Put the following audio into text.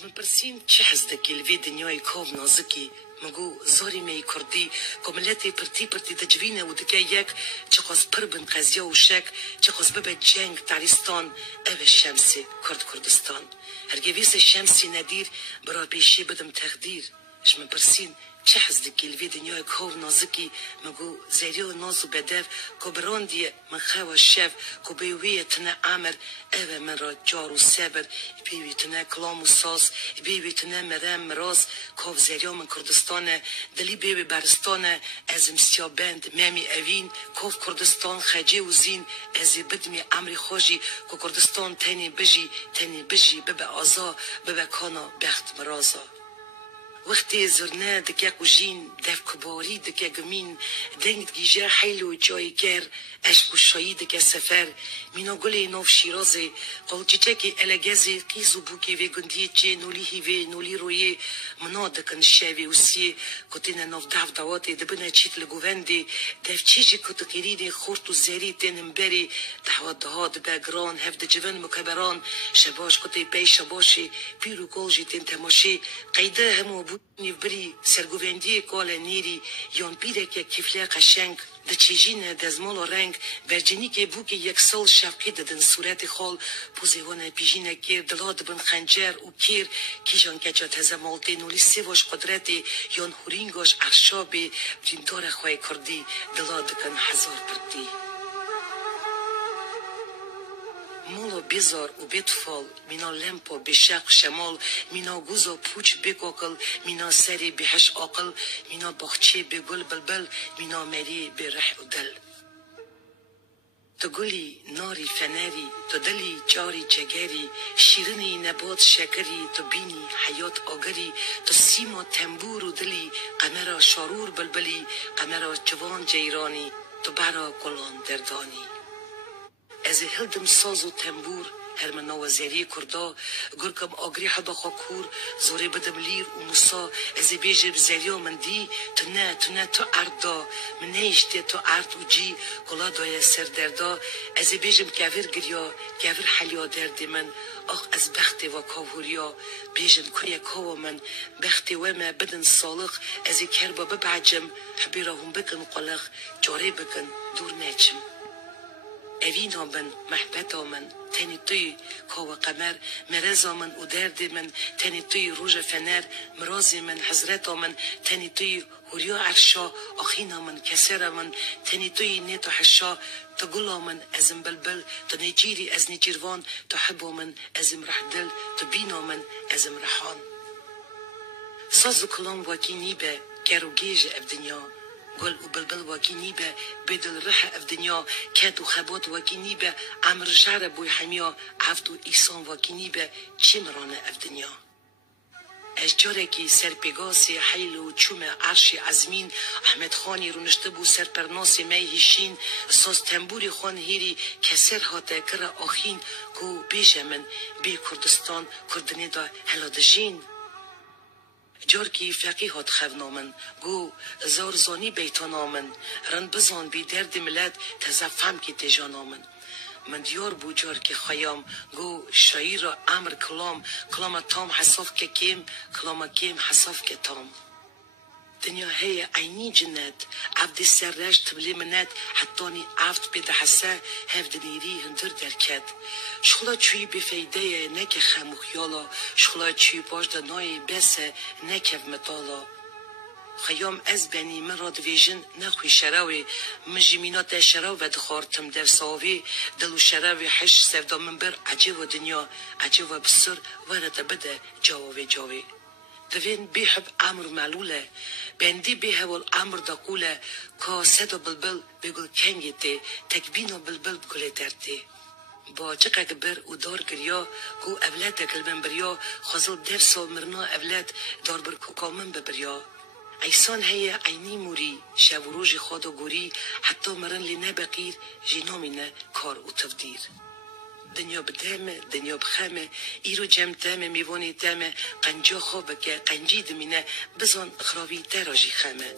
من پرسیم چه حزدکی لوی دنیای کاو نازکی مگو زاری می کردی کاملتی پرتی تجوینه و دکه یک چه خواست پر بن قضیه و شک چه خواست ببه جنگ تاریستان او شمسی کردستان هرگویس شمسی ندیر برا پیشی بدم تقدیر من پرسیم چه حزدکی لوی دنیای کاو نازکی مگو زیری و ناز و بدف که براندی من خواه شف که بیوی تنه عمر او من را جار و صبر بیوی تنه کلام و ساس بیوی تنه مرم مراز کاو زیری من کردستان دلی بیوی برستان ازم سیابند میمی اوین کاو کردستان خجه و زین ازی بدمی عمری خوشی که کردستان تنی بجی ببه آزا ببه کانا بخت مرازا وقتی زرنا دکه قجین دف کباری دکه گمین دنگ گیجه حیلو جای گر عشق و شایی دکه سفر مینا گلی نوف شیرازه قول چچکی الگزه قیزو بوکی وی گندیه چه نولی هیوی نولی رویه منا دکن شوی و سیه کتین نوف دف دواته دبنه چیت لگوونده دف چیجی کت قیرین خورت و زیری تینم بری دعوات دهاد بگران هفت جوان مکبران شباش کتی پی شباشی پیرو گلجی تین تماشی قیده همو بودنی بری سرگووندی کال نیری یان پیره که کفله قشنگ ده چیجین دزمال و رنگ برجنی که بو که یک سال شفقی ددن صورت خال پوزیوان پیجین که دلاد بن خنجر و کیر کیجان کچا تزه مالتی نولی سیواش قدرتی یان هورینگاش عرشابی بریمدار خواه کردی دلاد کن هزار پردی مولا بیزار و بیتفال مینا لمپا بشق شمال مینا گوزا پوچ بگاکل مینا سری بهش آقل مینا باخچه بگل بلبل مینا مری برح و دل تو گلی ناری فنری تو دلی جاری جگری شیرنی نبات شکری تو بینی حیات آگری تو سیما تنبور و دلی قمرا شارور بلبلی قمرا جوان جیرانی تو برا گلان دردانی از هلدم ساز و تنبور هرمن وزیری کردا گرکم آگری حدا خاکور زوری بدم لیر و موسا از بیجه بزریا من دی تو نه تو اردا من نیشتی تو ارد و جی کلا دای سر دردا از بیجم گویر گریا گویر حلیا درد من آخ از بخت و کاوریا بیجن کوی کاو من بخت و ما بدن صالح از کربا ببعجم حبیرا هم بکن قلق جاری بکن دور نیچم اوینا من محبتا من تنی توی کاو قمر مرزا من و درد من تنی توی روژ فنر مرازی من حضرتا من تنی توی هوریا عرشا آخینا من کسر من تنی توی نیتو حشا تو گلا من ازم بلبل تو نجیری از نجیروان تو حبا من ازم رحدل تو بینا من ازم رحان ساز و کلام واکی نیبه گر و گیج اف دنیا گل و بلبل واکی نیبه بدل رح اف دنیا کد و خبات واکی نیبه عمر جعر بوی حمیا عفت و ایسان واکی نیبه چی مرانه اف دنیا اشجاره کی سر پیگاسی حیل و چوم عرش عزمین احمد خانی رو نشتبو سر پرناسی می هیشین ساز تنبوری خان هیری کسر هاته کرا آخین کو بیشه من بی کردستان کردنی دا هلادجین جار کی فقیهات خونامن گو زارزانی بیتانامن رند بزان بی درد ملت تزفهم کی تجانامن من دیار بو جار کی خیام گو شاعر امر کلام تام حساف که کلام کیم حساف که تام دنیا هی عینی جنت عبد سرش تبلی منت حتانی عفت بده حسه هفت نیری هندر درکد شخلا چوی بفیده نک خموخیالا شخلا چوی باش دنای بسه نکف مطالا خیام از بنی من را دویجن نخوی شراوی مجمینات شراو و دخارتم در ساوی دلو شراوی حش سفدا من بر عجیب و دنیا عجیب و بسر ورد بده جاوی دوین بیحب امر معلوله بندی بیه و الامر دقوله که صدا بلبل بگل کنگی تی تکبین و بلبل بگله درتی با چقه بر و دار گریا کو اولاد کلمن بریا خازل درس و مرنا اولاد دار بر کوکامن ببریا ایسان هی عینی موری شب و روژ خود و گوری حتی مرن لی نبقیر جینامینه کار و تفدیر دنیا بدامه دنیا بخامه ایرو جمع تامه میوانی تامه قنجا خوابه که قنجی دمینه بزن خرابی تراجی خامه